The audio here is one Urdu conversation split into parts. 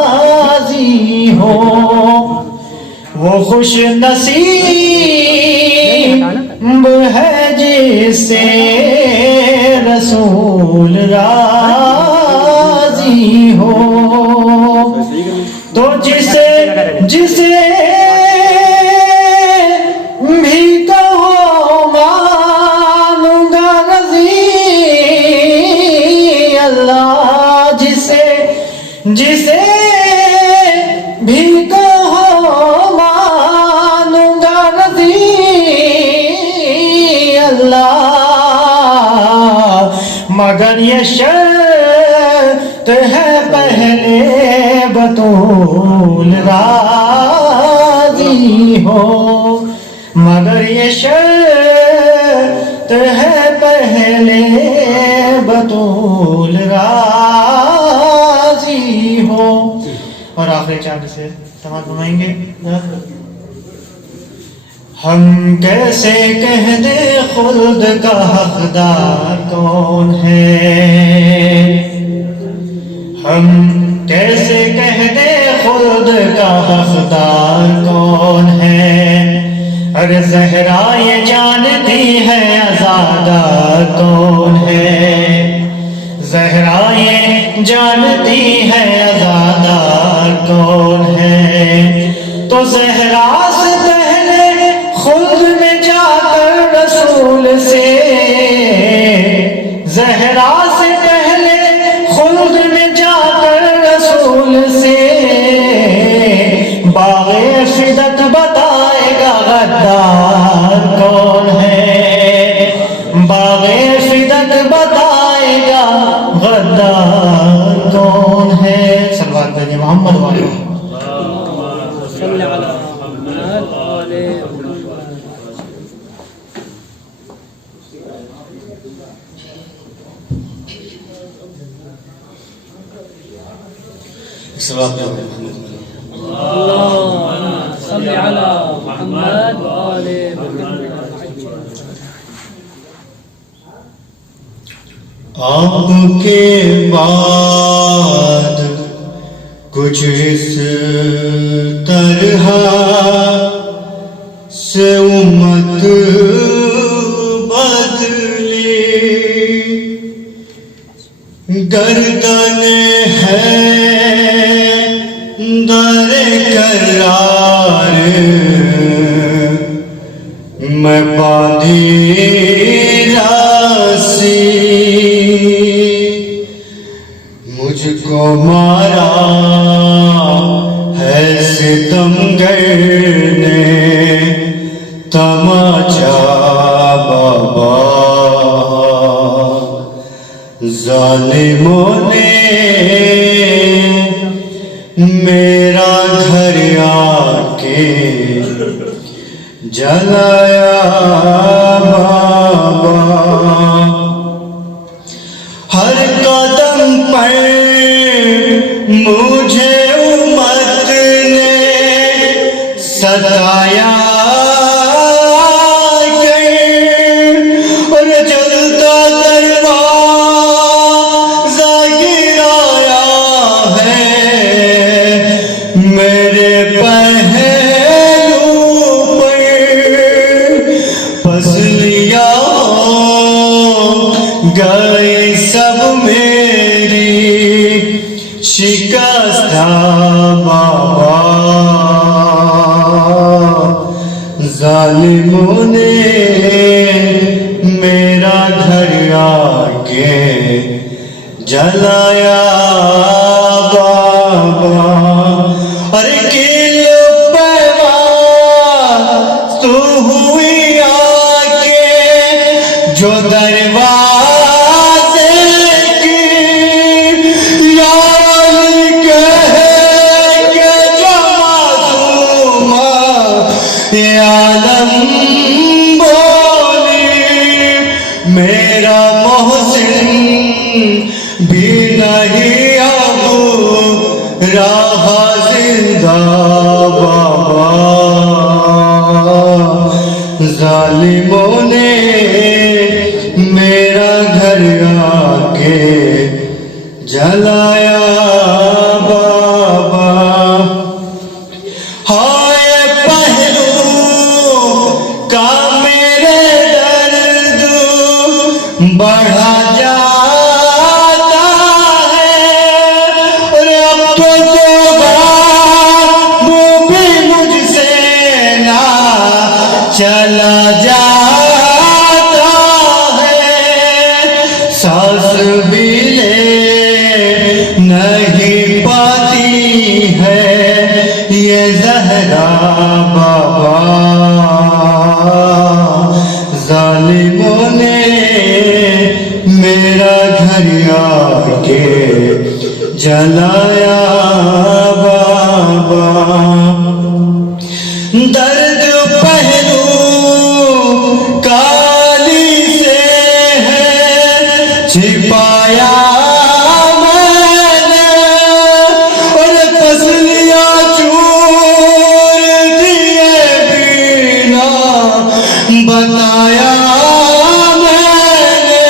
راضی ہو وہ خوش نصیب ہے جسے رسول راضی ہو تو جسے بھی کہو مانوں گا رضی اللہ جسے بھی کہو مانوں گا رضی اللہ مگر یہ شرط ہے پہلے بطول راضی ہو مگر یہ شرط ہے پہلے بطول راضی ہو اور آخری چاند سے سماعت فرمائیں گے ہم کیسے کہہ دیں خلد کا حقدار کون ہے ہم کیسے کہہ دیں خلد کا حقدار کون ہے ارے زہرا یہ جانتی ہے عزادار کون ہے زہرا یہ جانتی ہے عزادار کون ہے تو زہرا سے پہلے خود میں جا کر رسول سے زہرا سے پہلے خود میں جا کر رسول سے باغ فدق بتائے گا غدار کون ہے باغ فدق بتائے گا غدار کون ہے صلوات بھیجئے محمد والے صلی علی محمد وآل محمد آپ کے بعد کچھ اس طرح سے امت بدلی گردن ہے در قرار میں باندھی راسی مجھ کو مارا ہے ستمگر نے تماچا بابا ظالموں نے میرا گھر آ کے جلایا بابا ہر قدم پر مجھے امت نے ستایا اور جلتا دروازہ گرایا ہے میرے پہلو پر پسلیاں گئی سب میری شکستہ بابا ظالموں نے میرا گھر آ کے جلایا بابا ارے کلو پیوان تو ہوئی آ کے جو دروازے کی یاد کہہ کے جو معصومہ عالم بولی میرا محسن بھی نہیں اب رہا زندہ بابا ظالموں نے میرا گھر آ کے جلایا بابا ظالموں نے میرا گھر آ کے جلایا بابا درد پہلو کالی سے ہے چھپایا میں نے اور پسلیاں چور دیے بنا بتایا میں نے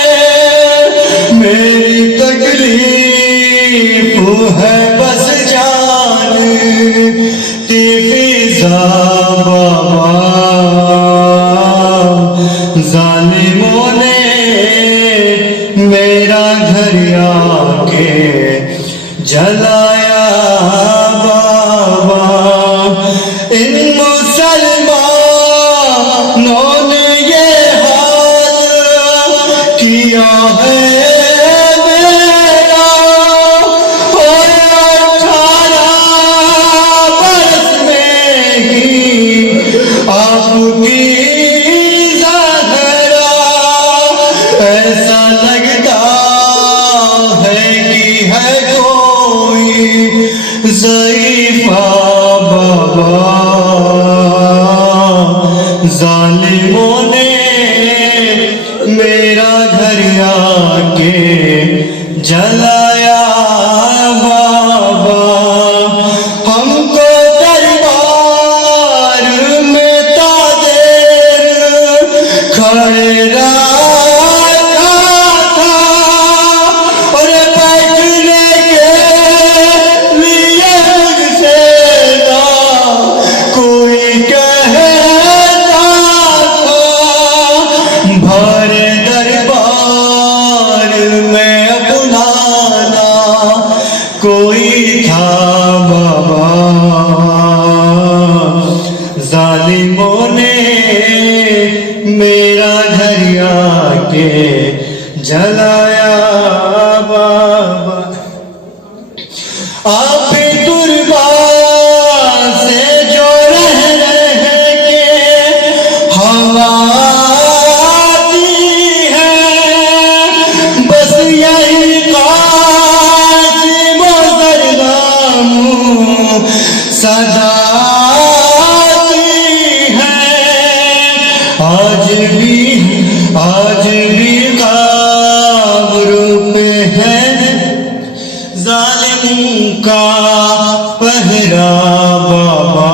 میری تکلیف ہے بس جانتی فضا بابا ظالموں نے میرا گھر آ کے جلایا بابا ان مسلمانوں نے یہ حال کیا ہے میرا اور 18 برس میں ہی آپ کی ایسا لگتا ہے کہ ہے کوئی ضعیفہ بابا ظالموں نے میرا گھر آ کے جلایا بابا ہم کو دربار میں تا دیر کھڑے کوئی تھا بابا ظالموں نے میرا گھر آ کے جلایا بابا آپ دربار سے جو رہ رہے کے ہوا آتی ہے بس یہی صدا آتی ہے آج بھی قبر پہ ہے ظالم کا پہرا بابا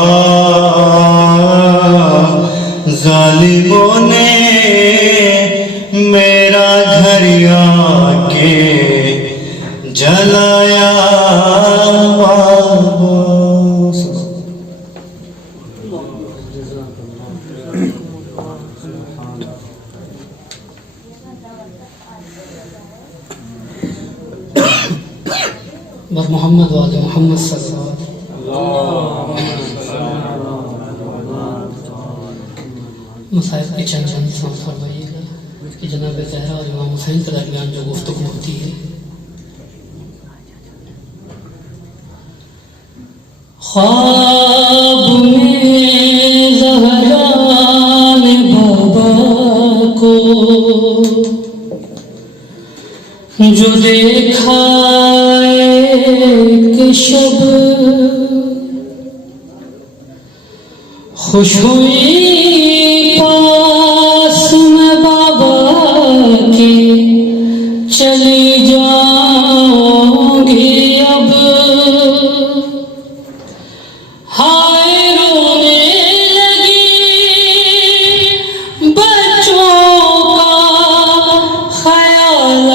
ظالموں نے میرا گھر آ کے جلایا بابا بر محمد و آل محمد صلی اللہ علیہ وسلم مصائب کے چند سمجھ فرمائیے گا کہ جناب زہرا اور امام حسین کے درمیان جو گفتگو ہوتی ہے خواب میں زہرا نے بابا کو جو دیکھا ایک شب خوش ہوئی پاس میں بابا کے چلی جاؤں گی اب ہائے رونے لگی بچوں کا خیال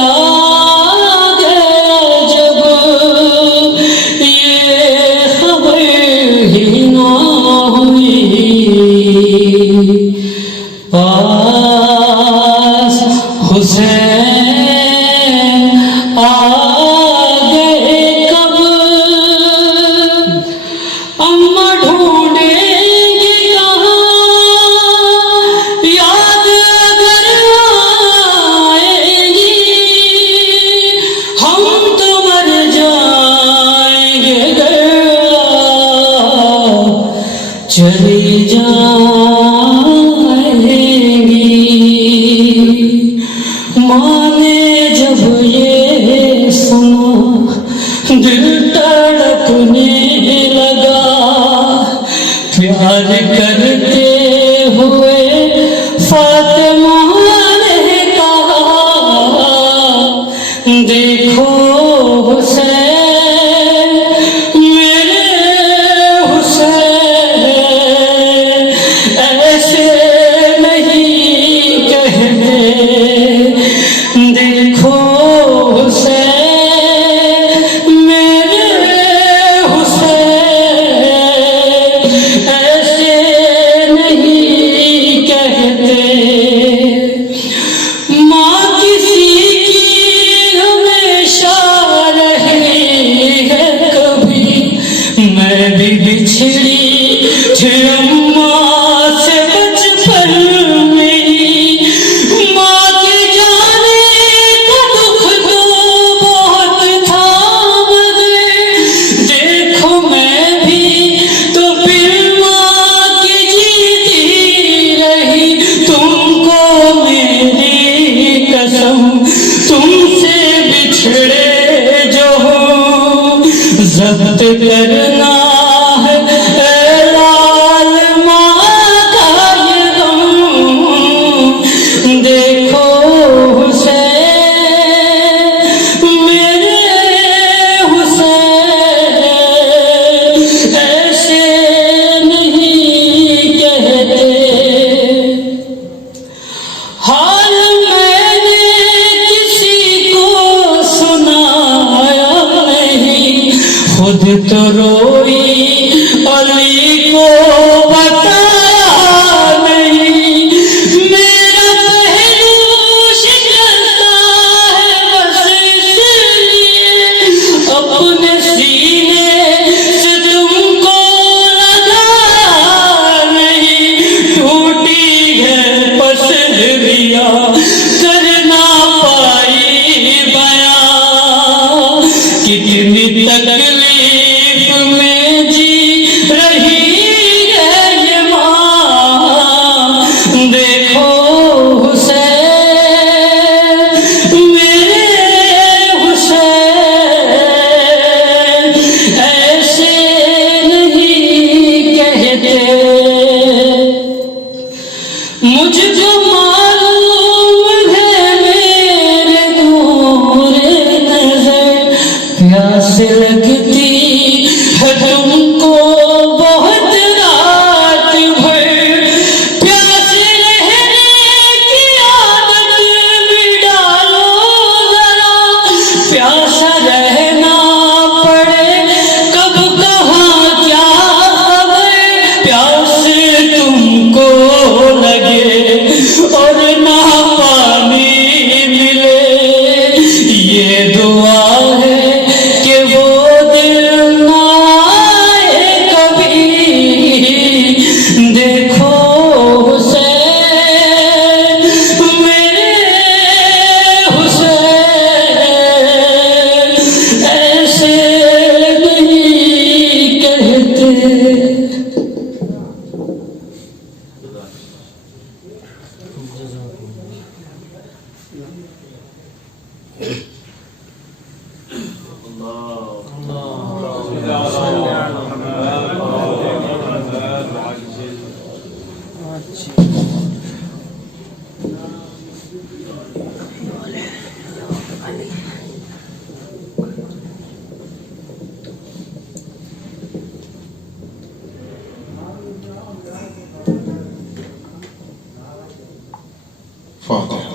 چلی جائیں گی ماں نے جب یہ سنا دل تڑپنے لگا پیار کرتے ہوئے فاطمہ نے کہا دیکھو حسین میرے حسین ایسے نہیں کہتے دیکھو حسین میرے حسین ایسے نہیں کہتے ماں کسی کی ہمیشہ رہی ہے کبھی میں بھی بچھڑی تھی اماں سے بچپن میں ماں کے جانے کا دکھ تو بہت تھا مگر دیکھو میں بھی تو پھر ماں کی جیتی رہی تم کو میری قسم تم سے بچھڑے جو ہوں ضبط کرنا ہے اے لال ماں کا یہ غم دیکھو حسین میرے حسین ایسے نہیں کہتے حال میں نے کسی کو سنایا نہیں خود تو روئی علی کو بتایا نہیں میرا پہلو شکستہ ہے بس اس لیے اپنے سینے سے تم کو لگایا نہیں ٹوٹی ہے پسندیا کرنا پائی بیان کتنی تکلیف میں جی رہی ہے یہ ماں دیکھو حسین میرے حسین ایسے نہیں کہتے مجھ کو معلوم ہے میرے نور نظر پیاس لگتی ہے تم کو بہت رات بھر پیاس رہنے کی عادت بھی ڈالو ذرا پیاسا رہنا پڑے کب کہاں کیا خبر پیاس تم کو لگے اور نہ پانی ملے یہ دعا ہے کہ وہ دل نہ آئے کبھی دیکھو حسین میرے حسین ایسے نہیں کہتے فاتحہ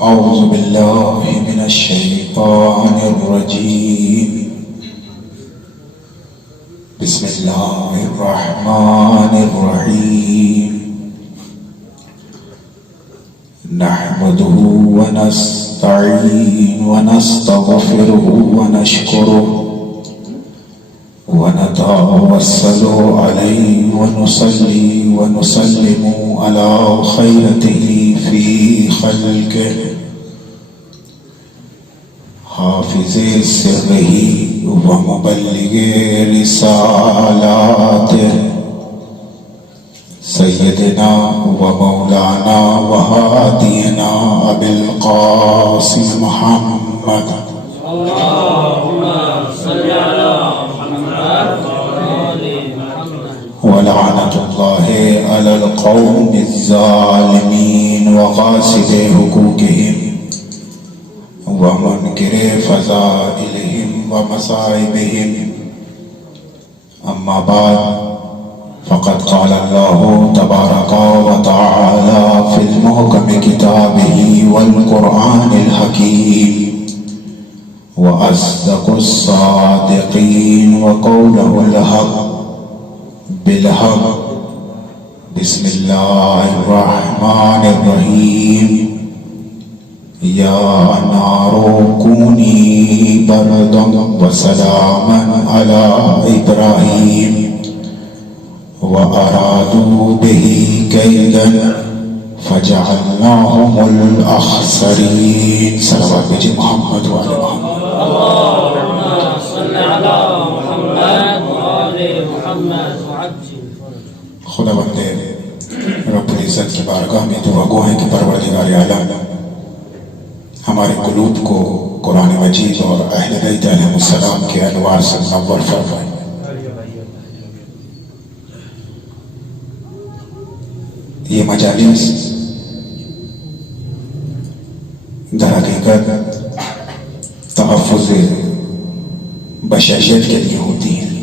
أعوذ بالله من الشيطان الرجيم بسم اللہ الرحمن الرحیم نحمده ونستعین ونستغفره ونشکره ونتوسل علیہ ونصلی ونسلم علی خیرته فی خلقه حافظ سرہ ومبلغ رسالاتہ سیدنا ومولانا وہادینا ابی القاسم محمد اللهم صل على محمد وآل محمد ولعنت اللہ علی القوم الظالمین وغاصب حقوقہم ومنکر فضائلہم ومصائبہم اما بعد فقد قال اللہ تبارک وتعالی فی المحکم کتابہ والقرآن الحکیم وأصدق الصادقین وقولہ الحق بالحق بسم اللہ الرحمن الرحیم یا نار کونی بردا وسلاما علی ابراہیم وارادوا به کیدا فجعلناهم الاخسرین صلوات بجی محمد وعلی محمد اللهم صل على محمد وآل محمد وعجل خدا بندے رب العزت کی بارگاہ میں دعا گو ہیں کہ پروردگار عالم ہمارے قلوب کو قرآن مجید اور اہل بیت علیہ السلام کے انوار سے منور فرمائے. یہ مجالس در حقیقت تحفظ بشریت کے لیے ہوتی ہیں،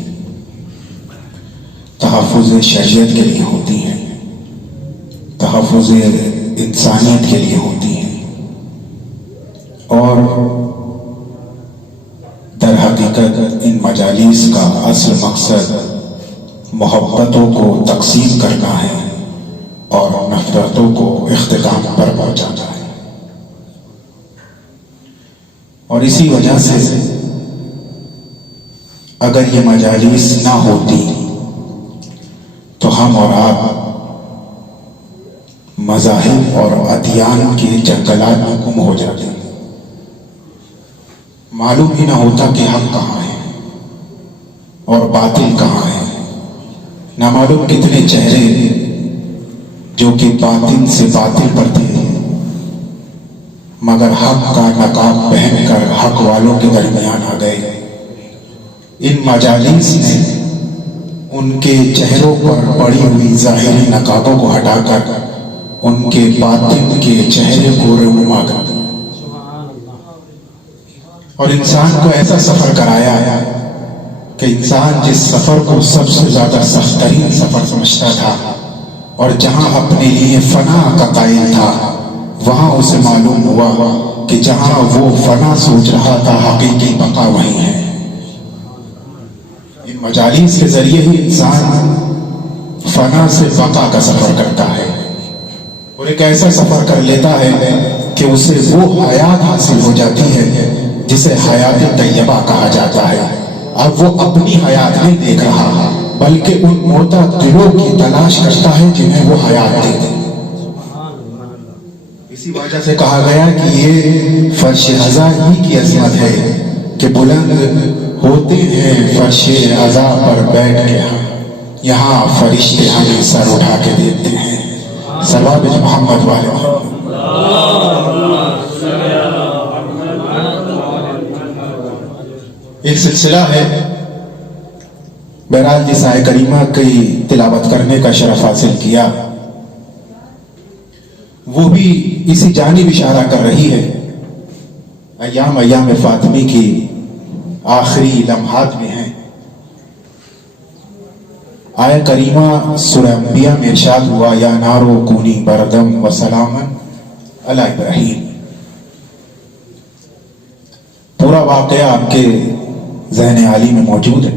تحفظ شریعت کے لیے ہوتی ہیں، تحفظ انسانیت کے لیے ہوتی ہیں، اور در حقیقت ان مجالس کا اصل مقصد محبتوں کو تقسیم کرنا ہے اور نفرتوں کو اختتام پر پہنچانا ہے. اور اسی وجہ سے اگر یہ مجالس نہ ہوتی تو ہم اور آپ مذاہب اور ادیان کے جنگلات میں گم ہو جاتے ہیں. معلوم ہی نہ ہوتا کہ حق کہاں ہے اور باطل کہاں ہے. نہ معلوم کتنے چہرے جو کہ باطل سے باطل پر تھے مگر حق کا نقاب پہن کر حق والوں کے درمیان آ گئے. ان مجالس نے ان کے چہروں پر پڑی ہوئی ظاہری نقابوں کو ہٹا کر ان کے باطن کے چہرے کو رونما کر دیا اور انسان کو ایسا سفر کرایا کہ انسان جس سفر کو سب سے زیادہ سخت ترین سفر سمجھتا تھا اور جہاں اپنے لیے فنا کا قائل تھا وہاں اسے معلوم ہوا کہ جہاں وہ فنا سوچ رہا تھا حقیقی بقا وہیں ہے. ان مجالس کے ذریعے ہی انسان فنا سے بقا کا سفر کرتا ہے اور ایک ایسا سفر کر لیتا ہے کہ اسے وہ حیات حاصل ہو جاتی ہے جسے حیات طیبہ کہا جاتا ہے. اب وہ اپنی حیات نہیں دیکھ رہا بلکہ ان مردہ دلوں کی تلاش کرتا ہے جنہیں وہ حیات دے دے. اسی وجہ سے کہا گیا کہ یہ فرش عزا ہی کی عظمت ہے کہ بلند ہوتے ہیں فرش عزا پر بیٹھ کے ہم یہاں فرشتے ہمیں سر اٹھا کے دیتے ہیں. صلوات محمد والے محمد. ایک سلسلہ ہے بہرحال جس آیت کریمہ کی تلاوت کرنے کا شرف حاصل کیا وہ بھی اسی جانب اشارہ کر رہی ہے. ایام فاطمی کی آخری لمحات میں ہیں. آیت کریمہ سورہ انبیاء میں ارشاد ہوا یا نارو کونی بردم و سلاما علی ابراہیم. پورا واقعہ آپ کے ذہن عالی میں موجود ہے.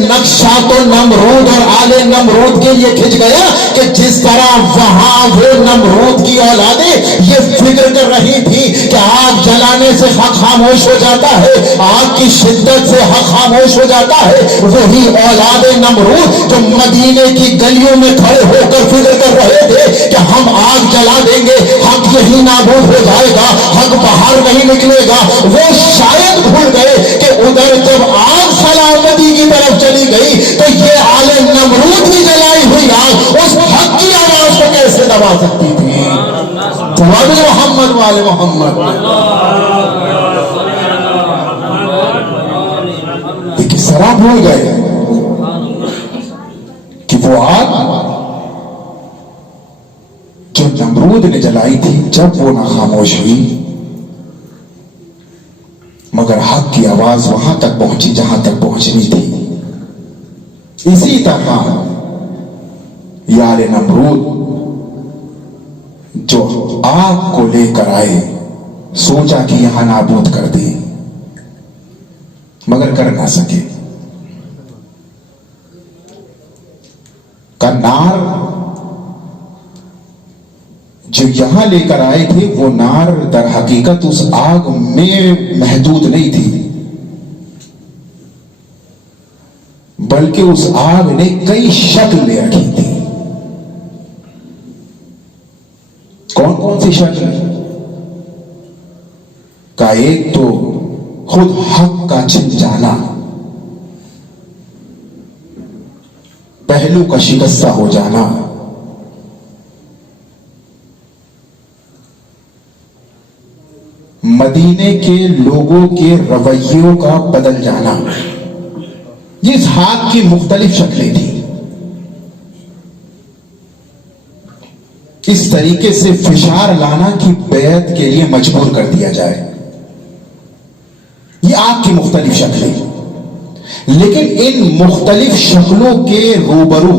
نقشہ تو نمرود اور آل نمرود کے لیے کھنچ گیا کہ جس طرح وہاں وہ نمرود کی اولادیں یہ فکر کر رہی تھی کہ آگ جلانے سے حق خاموش ہو جاتا ہے، آگ کی شدت سے حق خاموش ہو جاتا ہے، وہی اولاد نمرود جو مدینے کی گلیوں میں کھڑے ہو کر فکر کر رہے تھے کہ ہم آگ جلا دیں گے، حق یہی نابود ہو جائے گا، حق باہر نہیں نکلے گا، وہ شاید بھول گئے کہ ادھر جب آگ سلامتی کی طرف چلی گئی تو یہ آل نمرود کی جلائی ہوئی آگ اس حق کی آواز کو کیسے دبا سکتی تھی؟ جواب محمد والے محمد یہ کس طرح بھول گئے کہ وہ آگ جو نمرود نے جلائی تھی جب وہ نہ خاموش ہوئی مگر حق کی آواز وہاں تک پہنچی جہاں تک پہنچنی تھی۔ اسی طرح یار نمرود جو آگ کو لے کر آئے سوچا کہ یہاں نابود کر دے مگر کر نہ سکے، کا نار جو یہاں لے کر آئے تھے وہ نار در حقیقت اس آگ میں محدود نہیں تھی، بلکہ اس آگ نے کئی شکل لے رکھی تھی۔ کون کون سی شکل؟ کا ایک تو خود حق کا چھن جانا، پہلو کا شکستہ ہو جانا، مدینے کے لوگوں کے رویوں کا بدل جانا، جس حق کی مختلف شکلیں تھیں، اس طریقے سے فشار لانا کہ بیعت کے لیے مجبور کر دیا جائے، یہ آگ کی مختلف شکلیں۔ لیکن ان مختلف شکلوں کے روبرو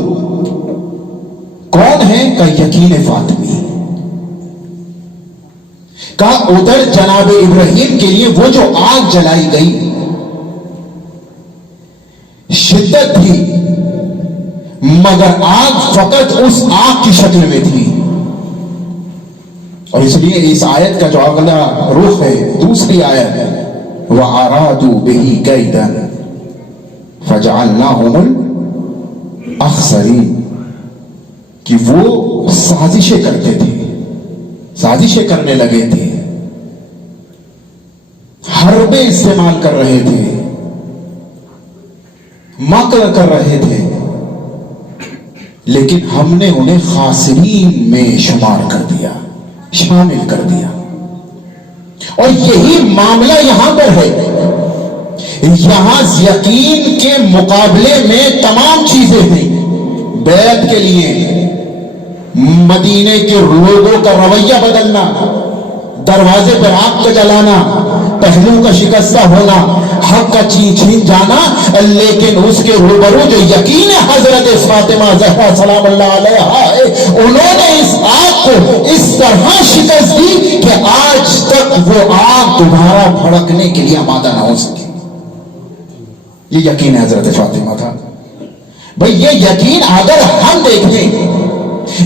کون ہے؟ کا یقین فاطمی، کا ادھر جناب ابراہیم کے لیے وہ جو آگ جلائی گئی شدت تھی مگر آگ فقط اس آگ کی شکل میں تھی، اور اس لیے اس آیت کا جو اگلا رخ ہے دوسری آیت ہے وَأَرَادُوا بِهِ كَيْدًا فَجَعَلْنَاهُمُ الْأَخْسَرِينَ، کہ وہ سازشیں کرتے تھے، سازشیں کرنے لگے تھے، حربیں استعمال کر رہے تھے، مکر کر رہے تھے، لیکن ہم نے انہیں خاسرین میں شمار کر دیا، شامل کر دیا۔ اور یہی معاملہ یہاں پر ہے، یہاں یقین کے مقابلے میں تمام چیزیں ہیں، بیعت کے لیے مدینے کے لوگوں کا رویہ بدلنا، دروازے پر آگ کا جلانا، پہلو کا شکستہ ہونا، حق کا چھین جانا، لیکن اس کے روبرو جو یقین حضرت فاطمہ زہرا سلام اللہ علیہا ہے، انہوں نے اس آگ کو اس طرح شکست دی کہ آج تک وہ آگ دوبارہ بھڑکنے کے لیے آمادہ نہ ہو سکی۔ یہ یقین حضرت فاطمہ تھا۔ بھئی یہ یقین اگر ہم دیکھیں،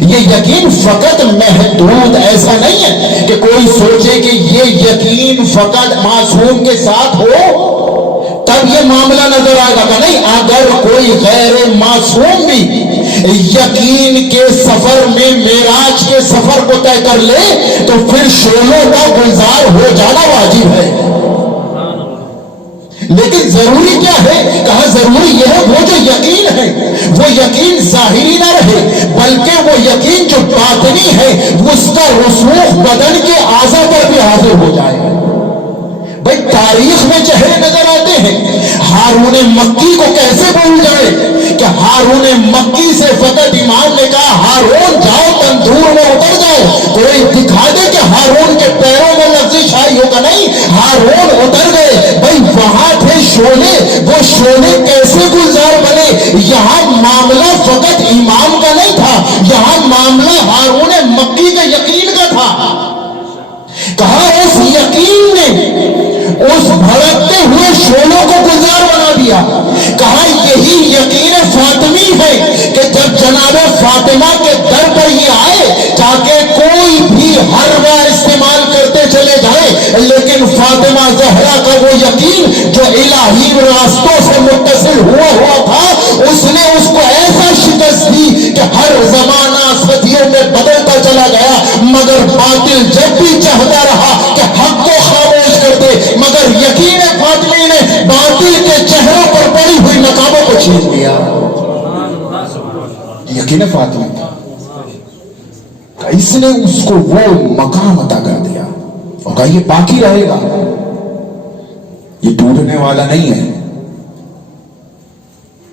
یہ یقین فقط محدود ایسا نہیں ہے کہ کوئی سوچے کہ یہ یقین فقط معصوم کے ساتھ ہو تب یہ معاملہ نظر آئے گا، کہ نہیں، اگر کوئی غیر معصوم بھی یقین کے سفر میں معراج کے سفر کو طے کر لے تو پھر شعلوں کا گلزار ہو جانا واجب ہے۔ لیکن ضروری کیا ہے؟ کہا ضروری یہ ہے وہ جو یقین ہے وہ یقین ظاہری نہ رہے بلکہ وہ یقین جو باطنی ہے اس کا رسوخ بدن کے اعضاء پر بھی حاضر ہو جائے۔ بھائی تاریخ میں چہرے نظر آتے ہیں، ہارون مکی کو کیسے بھول جائے کہ ہارون مکی سے فقط امام نے کہا ہارون جاؤ تندور میں اتر جاؤ، کوئی دکھا دے کہ ہارون کے پیروں میں لفظی شاہی ہوگا، نہیں، ہارون اتر گئے۔ بھائی وہاں تھے شعلے، وہ شعلے کیسے گلزار بنے؟ یہاں معاملہ فقط امام کا نہیں تھا، یہاں معاملہ ہارون مکی کے یقین کا تھا۔ کہا اس یقین نے اس بھڑکتے ہوئے شعلوں کو گلزار بنا دیا۔ فاطمہ زہرا کا وہ یقین جو الہی راستوں سے متصل ہوا تھا، اس نے اس کو ایسا شکست دی کہ ہر زمانہ صدیوں میں بدلتا چلا گیا، مگر باطل جب بھی چاہتا رہا کہ حق کو خاموش کر دے، مگر یقین فاطمی نے باطل کے چہروں پر پڑی ہوئی نقابوں کو چھین لیا۔ یقین فاطمی تھا، اس نے اس کو وہ مقام عطا کر دیا اور کہا یہ باقی رہے گا، یہ ٹوٹنے والا نہیں ہے،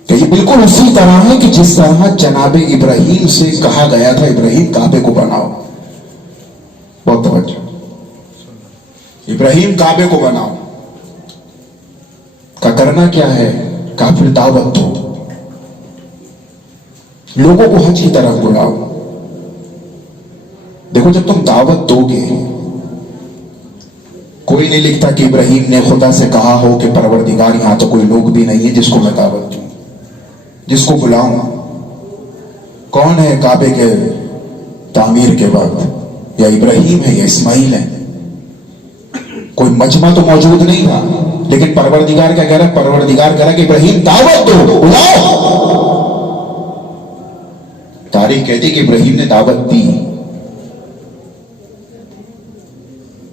کہ یہ بالکل اسی طرح ہے کہ جس طرح جناب ابراہیم سے کہا گیا تھا ابراہیم کعبے کو بناؤ۔ بہت توجہ، ابراہیم کعبے کو بناؤ کا کرنا کیا ہے؟ کہا پھر دعوت دو، لوگوں کو حج کی طرح بلاؤ۔ دیکھو جب تم دعوت دو گے، کوئی نہیں لکھتا کہ ابراہیم نے خدا سے کہا ہو کہ پروردگار یہاں تو کوئی لوگ بھی نہیں ہے جس کو میں دعوت دوں، جس کو بلاؤں۔ کون ہے کعبے کے تعمیر کے وقت؟ یا ابراہیم ہے یا اسماعیل ہے؟ کوئی مجمع تو موجود نہیں تھا، لیکن پروردگار کیا کہہ رہا ہے؟ پروردگار کہہ رہا ہے کہ ابراہیم دعوت دو، بلاؤ۔ تاریخ کہتی کہ ابراہیم نے دعوت دی،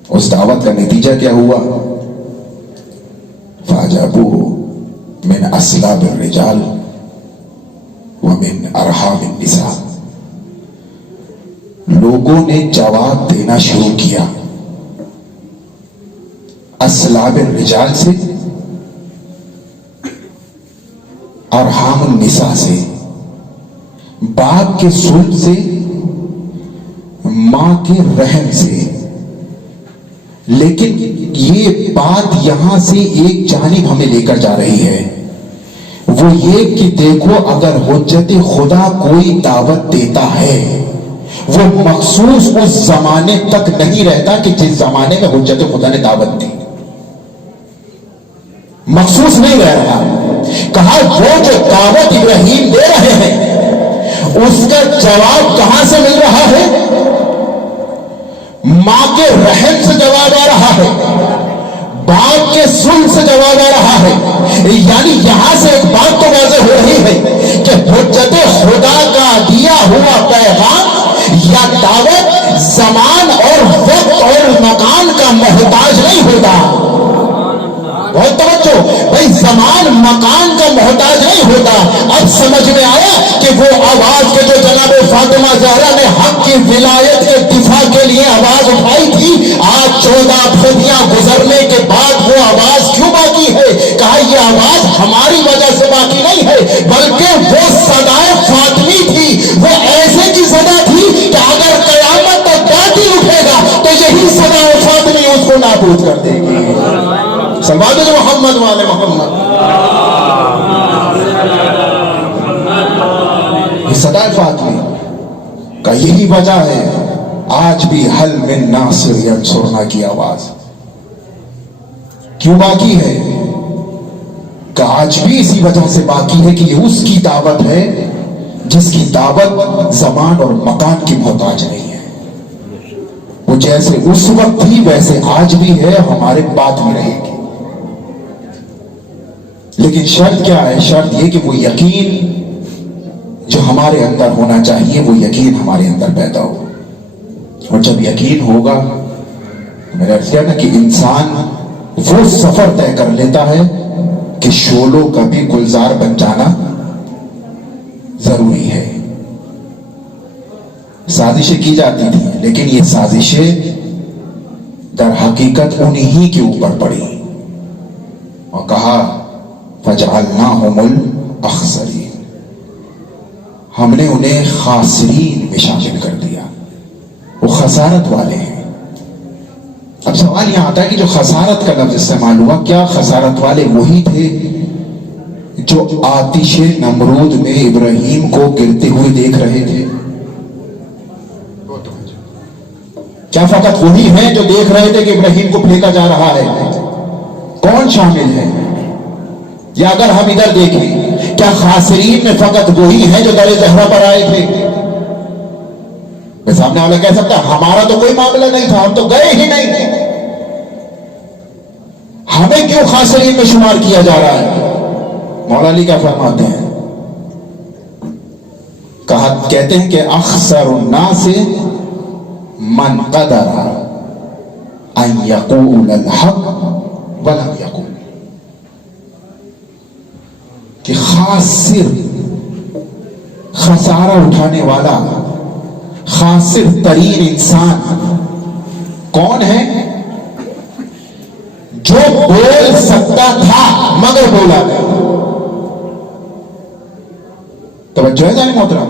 اس دعوت کا نتیجہ کیا ہوا؟ فَأَجَابُوهُ مِنْ أَصْلَابِ الرِّجَالِ وَمِنْ أَرْحَامِ النِّسَاءِ، لوگوں نے جواب دینا شروع کیا اصلاب الرجال سے، ارحام النساء سے، باپ کے سلب سے، ماں کے رحم سے۔ لیکن یہ بات یہاں سے ایک جانب ہمیں لے کر جا رہی ہے، وہ یہ کہ دیکھو اگر حجت خدا کوئی دعوت دیتا ہے، وہ مخصوص اس زمانے تک نہیں رہتا کہ جس زمانے میں حجت خدا نے دعوت دی، مخصوص نہیں رہ رہا۔ کہا وہ جو دعوت ابراہیم دے رہے ہیں اس کا جواب کہاں سے مل رہا ہے؟ ماں کے رحم سے جواب آ رہا ہے، باپ کے سن سے جواب آ رہا ہے۔ یعنی یہاں سے ایک بات تو واضح ہو رہی ہے کہ حجت خدا کا دیا ہوا پیغام یا دعوت زمان اور وقت اور مکان کا محتاج نہیں ہوتا۔ بہت توجہ بھائی، زمان مکان کا محتاج نہیں ہوتا۔ اب سمجھ میں آیا کہ وہ آواز کے جو جناب فاطمہ زہرا نے حق کی ولایت کے دفاع کے لیے آواز اٹھائی تھی، آج 14 صدیاں گزرنے کے بعد وہ آواز کیوں باقی ہے؟ کہا یہ آواز ہماری وجہ سے باقی نہیں ہے، بلکہ وہ صدائے فاطمی تھی، وہ ایسے کی صدا تھی کہ اگر قیامت تک باقی اٹھے گا تو یہی صدائے فاطمی اس کو نابود کر دے گی۔ سلوات محمد والے محمد۔ یہ صدائے فاطمی کا یہی وجہ ہے آج بھی حل من ناصر ینصرنا کی آواز کیوں باقی ہے؟ کہ آج بھی اسی وجہ سے باقی ہے کہ یہ اس کی دعوت ہے جس کی دعوت زمان اور مکان کی محتاج نہیں ہے۔ وہ جیسے اس وقت تھی ویسے آج بھی ہے، ہمارے بعد میں رہے گی۔ لیکن شرط کیا ہے؟ شرط یہ کہ وہ یقین جو ہمارے اندر ہونا چاہیے وہ یقین ہمارے اندر پیدا ہو، اور جب یقین ہوگا، میں نے عرض کیا نا کہ انسان وہ سفر طے کر لیتا ہے کہ شعلوں کا بھی گلزار بن جانا ضروری ہے۔ سازشیں کی جاتی تھیں، لیکن یہ سازشیں در حقیقت انہی کے اوپر پڑی اور کہا فَجَعَلْنَاهُمُ الْأَخْسَرِينَ، ہم نے انہیں خاسرین میں شامل کر دیا، وہ خسارت والے ہیں۔ اب سوال یہاں آتا ہے کہ جو خسارت کا لفظ استعمال ہوا، کیا خسارت والے وہی تھے جو آتش نمرود میں ابراہیم کو گرتے ہوئے دیکھ رہے تھے؟ کیا فقط وہی ہیں جو دیکھ رہے تھے کہ ابراہیم کو پھینکا جا رہا ہے؟ کون شامل ہے؟ یا اگر ہم ادھر دیکھیں، کیا خاسرین میں فقط وہی ہیں جو در زہرا پر آئے تھے؟ میں سامنے والا کہہ سکتا ہمارا تو کوئی معاملہ نہیں تھا، ہم تو گئے ہی نہیں۔ ہمیں کیوں خاسرین میں شمار کیا جا رہا ہے؟ مولا علی کیا فرماتے ہیں؟ کہتے ہیں کہ اخسر الناس من قدر ان یقول الحق ولم یقول، کہ خاسر، خسارہ اٹھانے والا، خاسر ترین انسان کون ہے؟ جو بول سکتا تھا مگر بولا نہیں۔ توجہ ہے جانے محترم،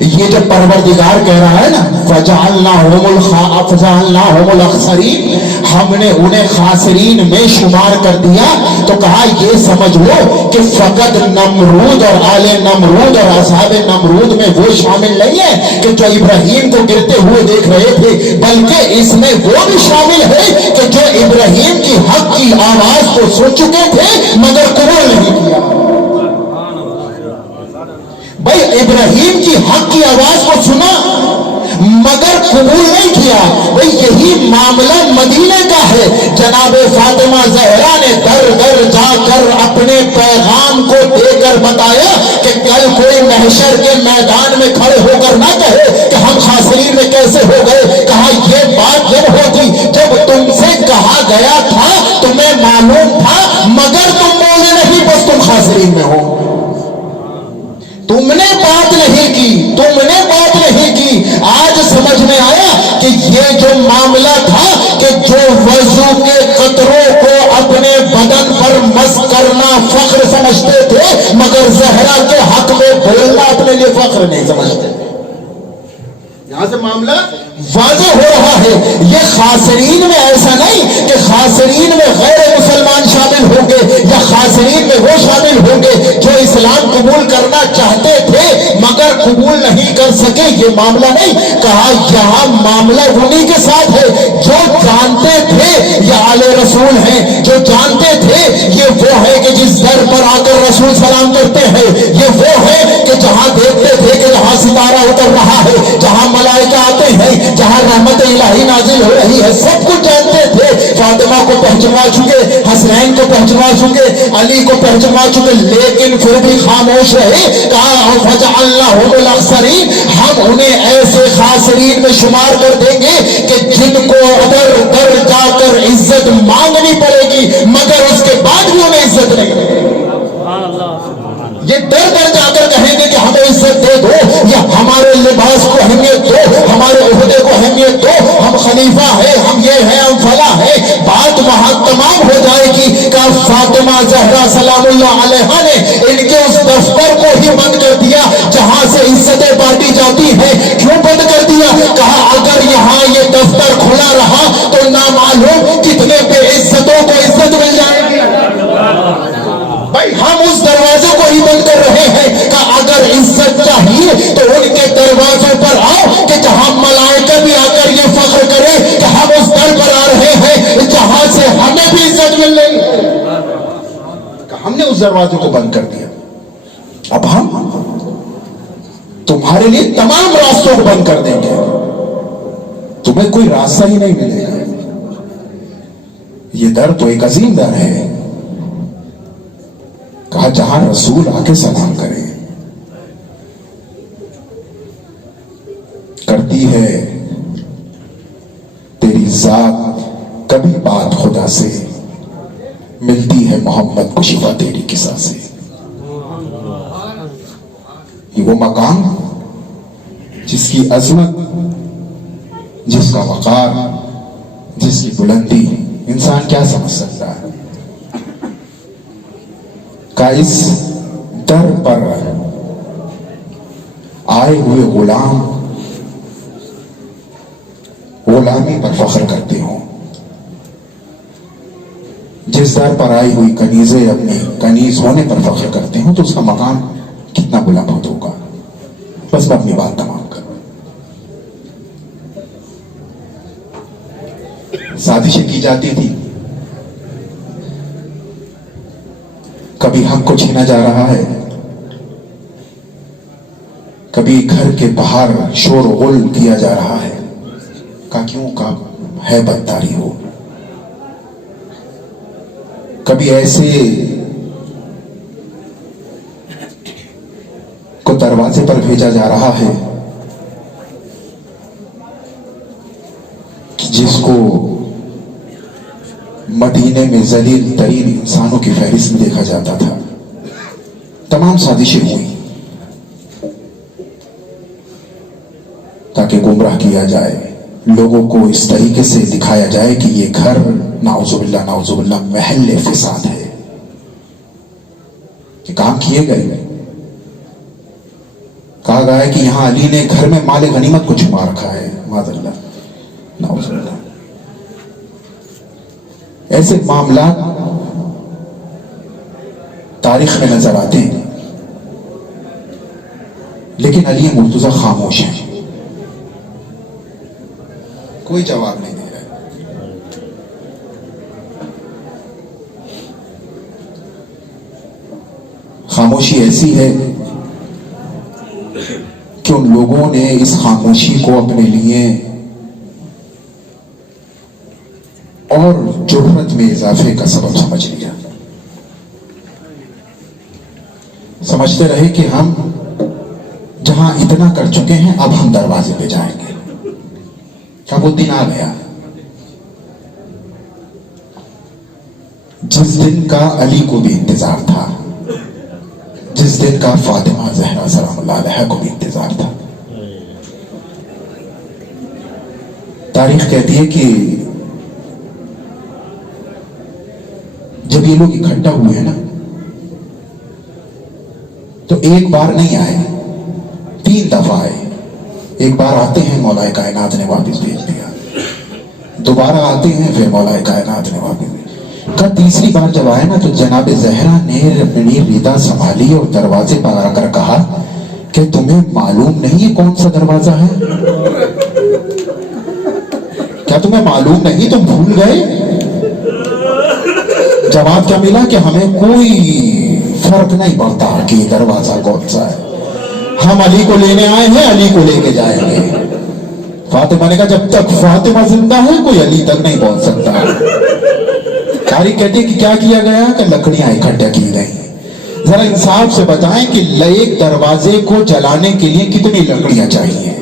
یہ جو پروردگار کہہ رہا ہے نا فَجَعَلْنَاهُمُ الْأَخْسَرِينَ، ہم نے انہیں خاسرین میں شمار کر دیا، تو کہا یہ سمجھ لو کہ فقط نمرود اور آل نمرود اور اصحاب نمرود میں وہ شامل نہیں ہے کہ جو ابراہیم کو گرتے ہوئے دیکھ رہے تھے، بلکہ اس میں وہ بھی شامل ہے کہ جو ابراہیم کی حق کی آواز کو سن چکے تھے مگر قبول نہیں کیا۔ بھائی ابراہیم کی حق کی آواز کو سنا مگر قبول نہیں کیا، بھائی یہی معاملہ مدینہ کا ہے۔ جناب فاطمہ زہرا نے در در جا کر اپنے پیغام کو دے کر بتایا کہ کل کوئی محشر کے میدان میں کھڑے ہو کر نہ کہے کہ ہم خاسرین میں کیسے ہو گئے۔ کہا یہ بات جب ہوتی جب تم سے کہا گیا تھا، تمہیں معلوم تھا مگر تم بولے نہیں، بس تم خاسرین میں ہو۔ تم نے بات نہیں کی، تم نے بات نہیں کی۔ آج سمجھ میں آیا کہ یہ جو معاملہ تھا کہ جو وضو کے قطروں کو اپنے بدن پر مس کرنا فخر سمجھتے تھے مگر زہرا کے حق میں بولنا اپنے لیے فخر نہیں سمجھتے۔ یہاں سے معاملہ واضح ہو رہا ہے۔ یہ خاسرین میں ایسا نہیں کہ خاسرین میں غیر مسلمان شامل ہوں گے یا خاسرین میں وہ شامل ہوں گے جو اسلام قبول کرنا چاہتے تھے مگر قبول نہیں کر سکے، یہ معاملہ نہیں۔ کہا یہاں معاملہ انہی کے ساتھ ہے جو جانتے تھے یہ آل رسول ہیں، جو جانتے تھے یہ وہ ہے کہ جس در پر آ کر رسول سلام کرتے ہیں، یہ وہ ہے کہ جہاں دیکھتے تھے کہ جہاں ستارہ اتر رہا ہے، جہاں ملائکہ آتے ہیں، جہاں رحمت الہی نازل ہو رہی ہے، سب کچھ جانتے تھے۔ فاطمہ کو پہچنوا چکے، حسنین کو پہچنوا چکے، علی کو پہچنوا چکے، لیکن پھر بھی خاموش رہے۔ کہا فَجَعَلْنَاهُمُ الْأَخْسَرِينَ، ہم انہیں ایسے خاسرین میں شمار کر دیں گے کہ جن کو در در جا کر عزت مانگنی پڑے گی مگر اس کے بعد بھی انہیں عزت نہیں ملے گی۔ یہ در در جا کر کہیں گے کہ ہمیں عزت دے دو، یا ہمارے لباس کو اہمیت دو، ہمارے عہدے کو اہمیت دو، ہم خلیفہ ہیں، ہم یہ ہیں، ہم فلاں ہیں۔ بات وہاں تمام ہو جائے گی کہ فاطمہ زہرا سلام اللہ علیہا نے ان کے اس دفتر کو ہی بند کر دیا جہاں سے عزتیں بانٹی جاتی ہیں۔ کیوں بند کر دیا؟ کہا اگر یہاں یہ دفتر کھلا رہا تو نامعلوم کتنے بے عزتوں کو عزت مل جائے گی۔ بھائی ہم اس دروازے کو ہی بند کر رہے ہیں کہ اگر عزت چاہیے تو ان کے دروازوں پر آؤ کہ جہاں ملائکہ بھی آ کر یہ فخر کرے کہ ہم اس در پر آ رہے ہیں جہاں سے ہمیں بھی عزت مل رہی ہے۔ ہم نے اس دروازے کو بند کر دیا، اب ہم تمہارے لیے تمام راستوں کو بند کر دیں گے، تمہیں کوئی راستہ ہی نہیں ملے گا۔ یہ در تو ایک عظیم در ہے۔ کہا جہاں رسول آ کے سلام کرے، کرتی ہے تیری ذات کبھی بات خدا سے، ملتی ہے محمد کو شفا تیری قصہ سے۔ یہ وہ مقام جس کی عظمت، جس کا وقار، جس کی بلندی انسان کیا سمجھ سکتا ہے۔ کا اس در پر آئے ہوئے غلام غلامی پر فخر کرتے ہوں، جس در پر آئی ہوئی کنیزیں اپنے کنیز ہونے پر فخر کرتے ہوں تو اس کا مقام کتنا بلند ہوگا۔ بس میں اپنی بات تمام کروں۔ سازشیں کی جاتی تھی، کبھی حق کو چھینا جا رہا ہے، کبھی گھر کے باہر شور و غل کیا جا رہا ہے، کیوں کا ہے بدتاری ہو۔ کبھی ایسے کو دروازے پر بھیجا جا رہا ہے جس کو مدینے میں ذلیل ترین انسانوں کی فہرست میں دیکھا جاتا تھا. تمام سازشیں ہوئی تاکہ گمراہ کیا جائے, لوگوں کو اس طریقے سے دکھایا جائے کہ یہ گھر نعوذ باللہ محل فساد ہے. کہ کام کیے گئے, کہا گیا ہے کہ یہاں علی نے گھر میں مال غنیمت کو چھپا رکھا ہے, معاذ اللہ, نعوذ باللہ. ایسے معاملات تاریخ میں نظر آتے ہیں, لیکن علی مرتضیٰ خاموش ہیں, کوئی جواب نہیں دے رہا. خاموشی ایسی ہے کہ ان لوگوں نے اس خاموشی کو اپنے لیے اور جرأت میں اضافے کا سبب سمجھ لیا. سمجھتے رہے کہ ہم جہاں اتنا کر چکے ہیں اب ہم دروازے پہ جائیں گے. اب وہ دن آ گیا جس دن کا علی کو بھی انتظار تھا, جس دن کا فاطمہ زہرا سلام اللہ علیہا کو بھی انتظار تھا. تاریخ کہتی ہے کہ جب یہ لوگ اکٹھا ہوئے ہیں نا تو ایک بار نہیں آئے, 3 دفعہ آئے. ایک بار آتے ہیں مولا کائنات نے واپس بھیج دیا, دوبارہ آتے ہیں پھر مولا کائنات نے واپس بھیج دیا. تیسری بار جب آئے نا تو جناب زہرا نے اپنی ردا سنبھالی اور دروازے پر آ کر کہا کہ تمہیں معلوم نہیں ہے کون سا دروازہ ہے؟ کیا تمہیں معلوم نہیں, تم بھول گئے؟ جواب کیا ملا کہ ہمیں کوئی فرق نہیں پڑتا کہ دروازہ کون سا ہے, ہم علی کو لینے آئے ہیں, علی کو لے کے جائیں گے. فاطمہ نے کہا جب تک فاطمہ زندہ ہے کوئی علی تک نہیں پہنچ سکتا. تاریخ کہتی ہے کہ کیا کیا گیا کہ لکڑیاں اکٹھا کی گئی. ذرا انصاف سے بتائیں کہ ایک دروازے کو جلانے کے لیے کتنی لکڑیاں چاہیے؟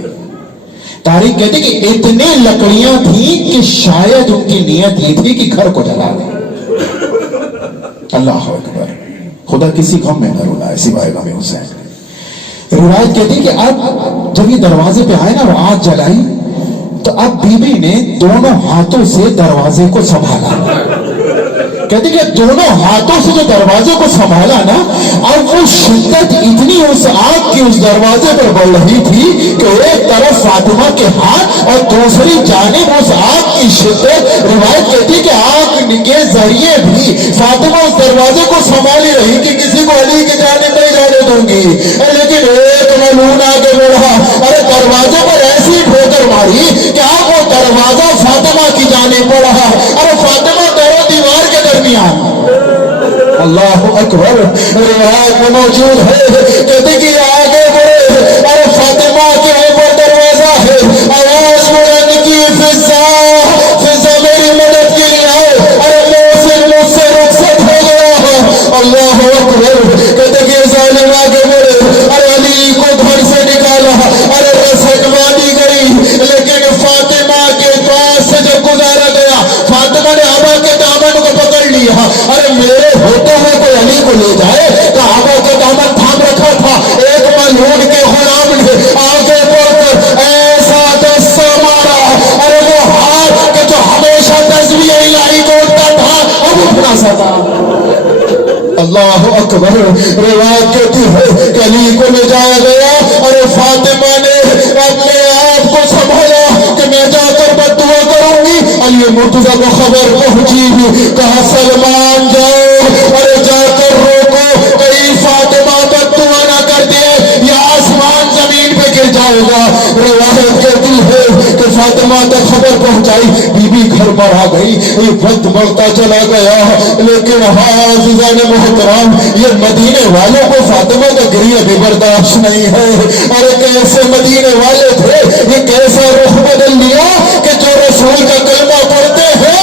تاریخ کہتی ہے کہ اتنے لکڑیاں تھیں کہ شاید ان کی نیت یہ تھی کہ گھر کو جلا دیں. اللہ اکبر, خدا کسی غم میں نہ رولائے سوائے غم حسین. روایت کہتی کہ اب جب یہ دروازے پہ آئے نا اور آگ جلائی تو اب بی بی نے دونوں ہاتھوں سے دروازے کو سنبھالا. کہتے کہ دونوں ہاتھوں سے جو دروازے کو سنبھالا نا, اب وہ شدت اتنی اس آگ کی اس دروازے پر بڑھ رہی تھی کہ ایک طرف فاطمہ کے ہاتھ اور دوسری جانب اس آگ کی شدت. روایت کہتی کہ آگ کے ذریعے بھی فاطمہ اس دروازے کو سنبھالی رہی کہ کسی کو علی کے جانب نہیں جانے دوں گی. لیکن ایک ملعون آگے بڑھا, ارے دروازے پر ایسی ٹھوکر ماری کہ اب وہ دروازہ فاطمہ کی جانب بڑھا. ارے فاطمہ دو دیوار کے درمیان, اللہ اکبر. روایت میں موجود ہے کہتے کہ آگے بڑھے, ارے فاطمہ کے اوپر دروازہ ہے, آواز بلند کی فضا فضا میری مدد کے لیے آئے. ارے مجھ سے رخصت ہو گیا. اللہ اکبر. کہتے کہ ظالم آگے بڑھے, ارے علی کو گھر سے نکالا, ارے رسک مانی گئی, لیکن فاطمہ کے پاس سے جب گزارا گیا فاطمہ نے آبا کے دامن کو پکڑ لیا. ارے میرے ہوتے ہوئے کوئی علی کو لے جائے تو آبا کے دامن تھام رکھا تھا. ایک ملعون کے غلام نے آگے بڑھ کر ایسا دستہ مارا, ارے وہ ہاتھ کہ جو ہمیشہ تسبیح الہی توڑتا تھا اب اٹھنا سکا. اللہ اکبر. روایت کہتی ہے کہ علی کو لے جایا گیا, ارے فاطمہ نے اپنے آپ کو سنبھالا کہ میں جا کر بد دعا کروں گی. علی مرتضیٰ کو خبر پہنچی, کہا سلمان جاؤ, ارے جا کر روکو کہیں فاطمہ بد دعا نہ کر دے یا آسمان زمین پہ گر جائے گا. روایت کہتی ہے کہ فاطمہ تک خبر پہنچائی, بی بی گھر پر آ گئی, یہ وقت بڑھتا چلا گیا. لیکن عزیزان محترم, یہ مدینے والوں کو فاطمہ کا گریہ بھی برداشت نہیں ہے. ارے کیسے مدینے والے تھے, یہ کیسا رخ بدل لیا کہ جو رسول کا کلمہ پڑھتے ہیں